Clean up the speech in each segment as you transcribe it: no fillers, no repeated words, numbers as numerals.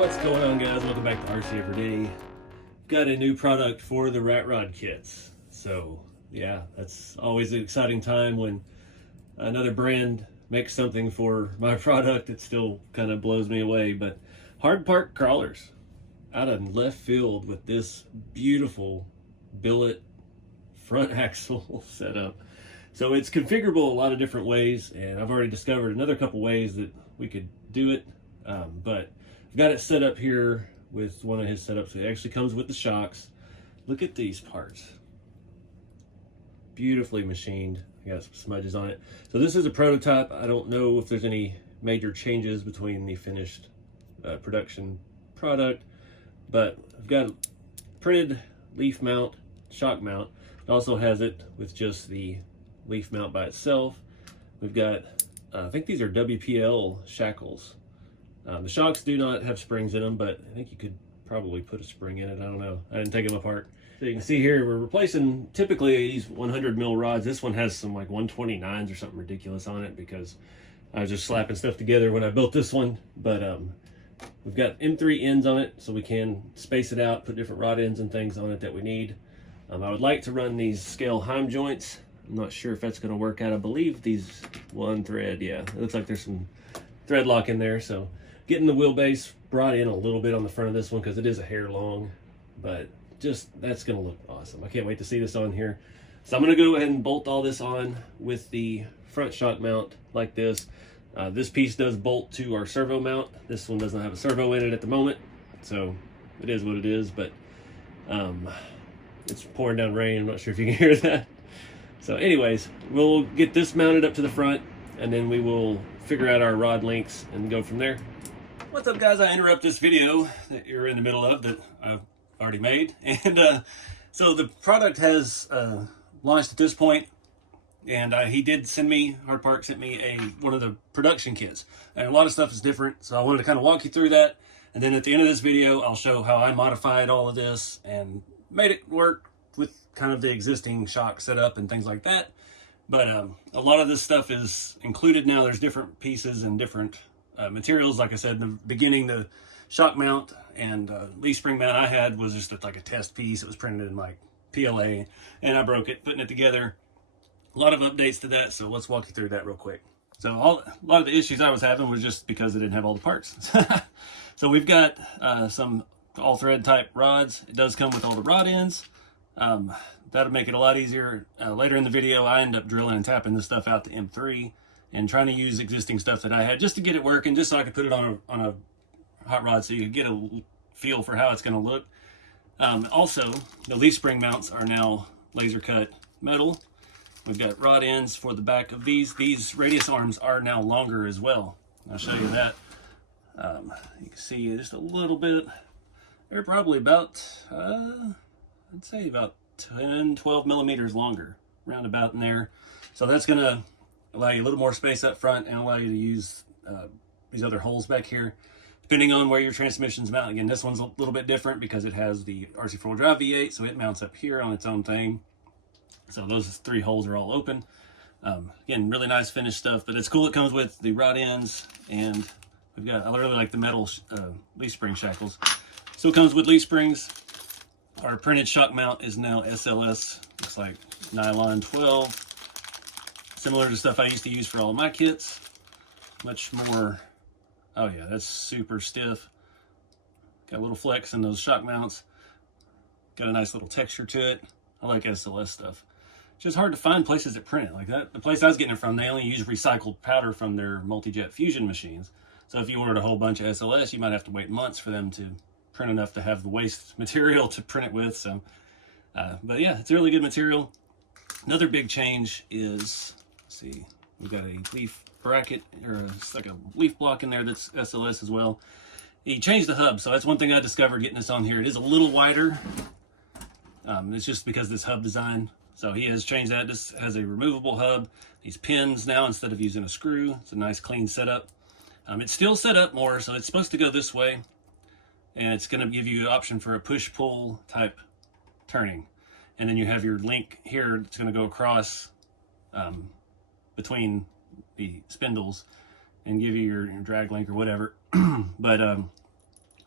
What's going on, guys? Welcome back to RC Everyday. Got a new product for the rat rod kits. So yeah, that's always an exciting time when another brand makes something for my product. It still kind of blows me away. But HardPark crawlers out of left field with this beautiful billet front axle setup. So it's configurable a lot of different ways, and I've already discovered another couple ways that we could do it. But I've got it set up here with one of his setups. It actually comes with the shocks. Look at these parts. Beautifully machined. I got some smudges on it. So this is a prototype. I don't know if there's any major changes between the finished production product, but I've got a printed leaf mount, shock mount. It also has it with just the leaf mount by itself. We've got, I think these are WPL shackles. The shocks do not have springs in them, but I think you could probably put a spring in it. I don't know. I didn't take them apart. So you can see here, we're replacing typically these 100 mil rods. This one has some like 129s or something ridiculous on it because I was just slapping stuff together when I built this one. But we've got M3 ends on it, so we can space it out, put different rod ends and things on it that we need. I would like to run these scale heim joints. I'm not sure if that's going to work out. I believe these one thread, yeah, it looks like there's some thread lock in there. So getting the wheelbase brought in a little bit on the front of this one because it is a hair long, but just that's going to look awesome. I can't wait to see this on here. So I'm going to go ahead and bolt all this on with the front shock mount like this. This piece does bolt to our servo mount. This one doesn't have a servo in it at the moment, so it is what it is. But it's pouring down rain. I'm not sure if you can hear that. So anyways, we'll get this mounted up to the front, and then we will figure out our rod lengths and go from there. What's up, guys? I interrupt this video that you're in the middle of that I've already made. And so the product has launched at this point, and he did send me, HardPark sent me one of the production kits. And a lot of stuff is different, so I wanted to kind of walk you through that. And then at the end of this video, I'll show how I modified all of this and made it work with kind of the existing shock setup and things like that. But a lot of this stuff is included now. There's different pieces and different materials. Like I said in the beginning, the shock mount and leaf spring mount I had was just like a test piece. It was printed in like PLA, and I broke it putting it together. A lot of updates to that, so let's walk you through that real quick. So a lot of the issues I was having was just because I didn't have all the parts. So we've got some all thread type rods. It does come with all the rod ends. That'll make it a lot easier. Later in the video, I end up drilling and tapping this stuff out to M3 and trying to use existing stuff that I had just to get it working, just so I could put it on a hot rod so you could get a feel for how it's going to look. Also, the leaf spring mounts are now laser cut metal. We've got rod ends for the back of these. These radius arms are now longer as well. I'll show you that. You can see just a little bit. They're probably about, I'd say about 10, 12 millimeters longer, round about in there. So that's going to allow you a little more space up front and allow you to use these other holes back here, depending on where your transmission's mounted. Again, this one's a little bit different because it has the RC4 drive V8, so it mounts up here on its own thing. So those 3 holes are all open. Again, really nice finished stuff, but it's cool. It comes with the rod ends, and we've got, I really like the metal leaf spring shackles. So it comes with leaf springs. Our printed shock mount is now SLS, looks like nylon 12. Similar to stuff I used to use for all of my kits. Much more, oh yeah, that's super stiff. Got a little flex in those shock mounts. Got a nice little texture to it. I like SLS stuff. It's just hard to find places that print it like that. The place I was getting it from, they only use recycled powder from their multi-jet fusion machines. So if you ordered a whole bunch of SLS, you might have to wait months for them to print enough to have the waste material to print it with. So, but yeah, it's a really good material. Another big change is, let's see, we've got a leaf bracket, or it's like a leaf block in there that's SLS as well. He changed the hub, so that's one thing I discovered getting this on here. It is a little wider. It's just because of this hub design. So he has changed that. This has a removable hub. These pins now, instead of using a screw, it's a nice clean setup. It's still set up more, so it's supposed to go this way, and it's going to give you an option for a push-pull type turning. And then you have your link here that's going to go across between the spindles and give you your drag link or whatever. But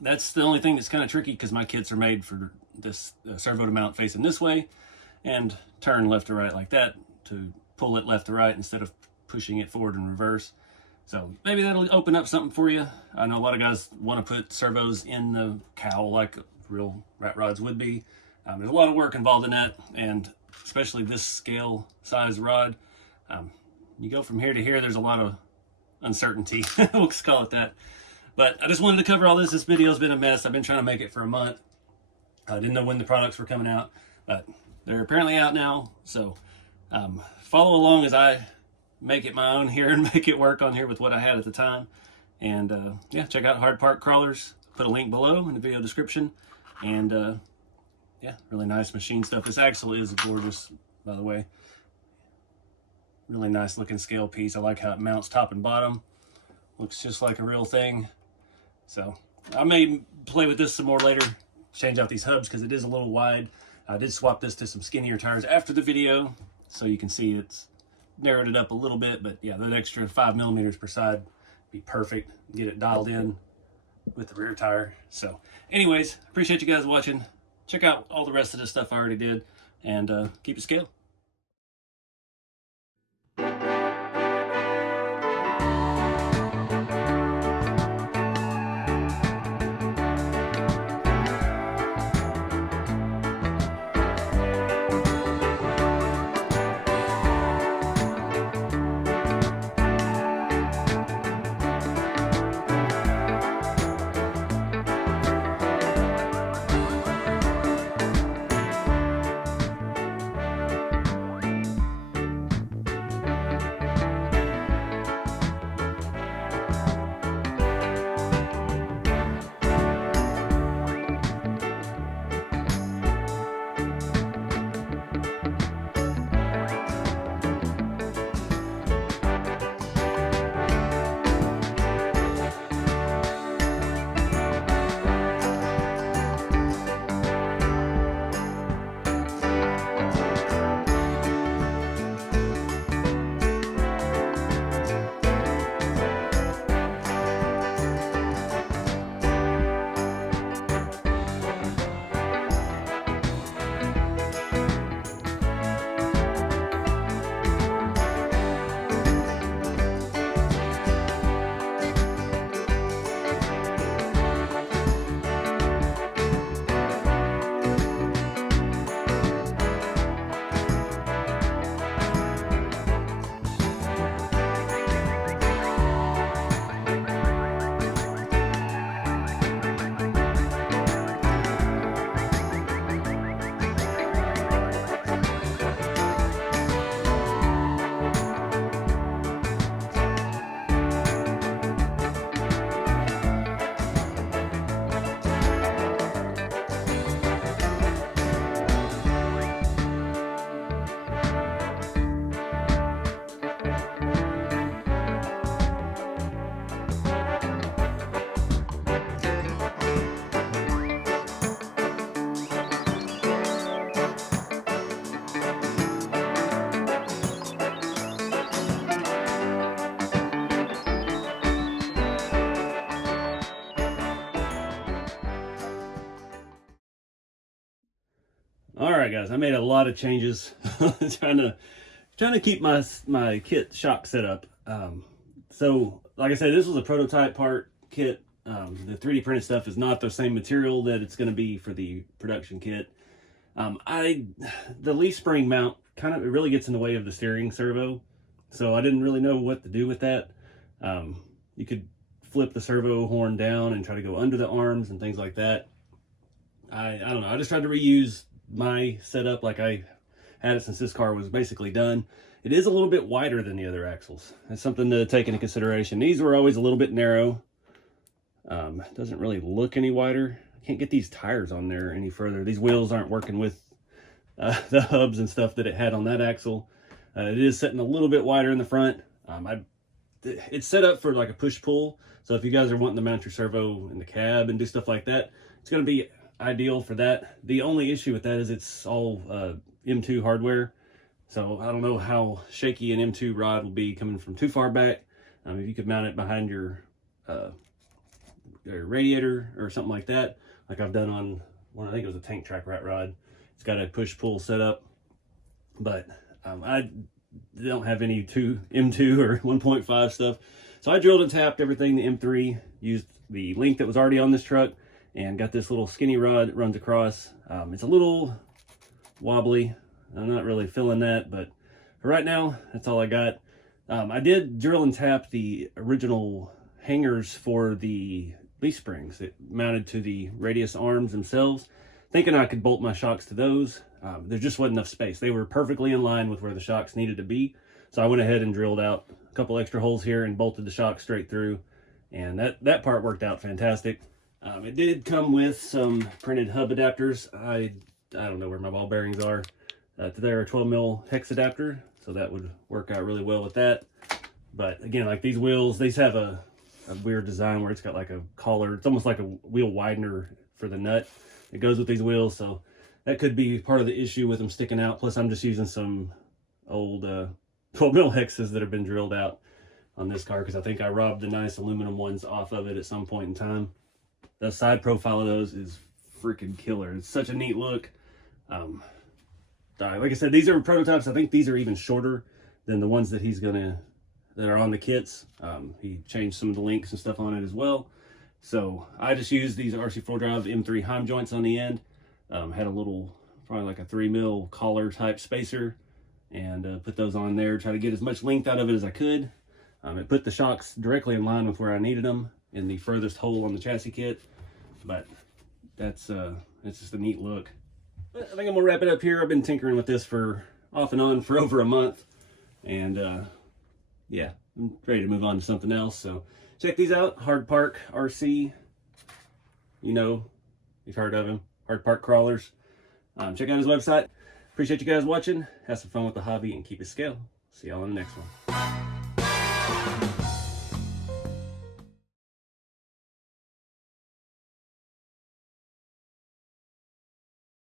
that's the only thing that's kind of tricky, because my kits are made for this servo to mount facing this way and turn left to right like that to pull it left to right instead of pushing it forward in reverse. So maybe that'll open up something for you. I know a lot of guys want to put servos in the cowl like real rat rods would be. There's a lot of work involved in that, and especially this scale size rod. You go from here to here, there's a lot of uncertainty. We'll just call it that. But I just wanted to cover all this. This video's been a mess. I've been trying to make it for a month. I didn't know when the products were coming out, but they're apparently out now. So follow along as I make it my own here and make it work on here with what I had at the time. And yeah, check out HardPark crawlers. Put a link below in the video description. And yeah, really nice machine stuff. This axle is gorgeous, by the way. Really nice looking scale piece. I like how it mounts top and bottom. Looks just like a real thing. So I may play with this some more later, change out these hubs because it is a little wide. I did swap this to some skinnier tires after the video, so you can see it's narrowed it up a little bit. But yeah, that extra 5 millimeters per side be perfect. Get it dialed in with the rear tire. So anyways, appreciate you guys watching. Check out all the rest of the stuff I already did, and keep it scale. All right, guys, I made a lot of changes trying to keep my kit shock set up. So like I said, this was a prototype part kit. The 3D printed stuff is not the same material that it's going to be for the production kit. The leaf spring mount it really gets in the way of the steering servo, so I didn't really know what to do with that. You could flip the servo horn down and try to go under the arms and things like that. I don't know. I just tried to reuse my setup like I had it since this car was basically done. It is a little bit wider than the other axles. That's something to take into consideration. These were always a little bit narrow. Doesn't really look any wider. I can't get these tires on there any further. These wheels aren't working with the hubs and stuff that it had on that axle. It is sitting a little bit wider in the front. It's set up for like a push-pull. So if you guys are wanting to mount your servo in the cab and do stuff like that, it's going to be ideal for that. The only issue with that is it's all M2 hardware, so I don't know how shaky an M2 rod will be coming from too far back. If you could mount it behind your radiator or something like that, like I've done on one, I think it was a tank track rat rod. It's got a push-pull setup, but I don't have any M2 or 1.5 stuff. So I drilled and tapped everything to M3, used the link that was already on this truck, and got this little skinny rod that runs across. It's a little wobbly. I'm not really feeling that, but for right now, that's all I got. I did drill and tap the original hangers for the leaf springs that mounted to the radius arms themselves, thinking I could bolt my shocks to those. There just wasn't enough space. They were perfectly in line with where the shocks needed to be. So I went ahead and drilled out a couple extra holes here and bolted the shock straight through. And that part worked out fantastic. It did come with some printed hub adapters. I don't know where my ball bearings are. They're a 12 mil hex adapter, so that would work out really well with that. But again, like these wheels, these have a weird design where it's got like a collar. It's almost like a wheel widener for the nut. It goes with these wheels, so that could be part of the issue with them sticking out. Plus, I'm just using some old 12 mil hexes that have been drilled out on this car because I think I robbed the nice aluminum ones off of it at some point in time. The side profile of those is freaking killer. It's such a neat look. Like I said, these are prototypes. I think these are even shorter than the ones that that are on the kits. He changed some of the links and stuff on it as well. So I just used these RC4 Drive M3 Heim joints on the end. Had a little, probably like a 3 mil collar type spacer, and put those on there. Try to get as much length out of it as I could. It put the shocks directly in line with where I needed them in the furthest hole on the chassis kit. But it's just a neat look. But I think I'm gonna wrap it up here. I've been tinkering with this for off and on for over a month, and yeah, I'm ready to move on to something else. So check these out. HardPark RC. You know, you've heard of him. HardPark crawlers. Check out his website. Appreciate you guys watching. Have some fun with the hobby and keep it scale. See y'all in the next one.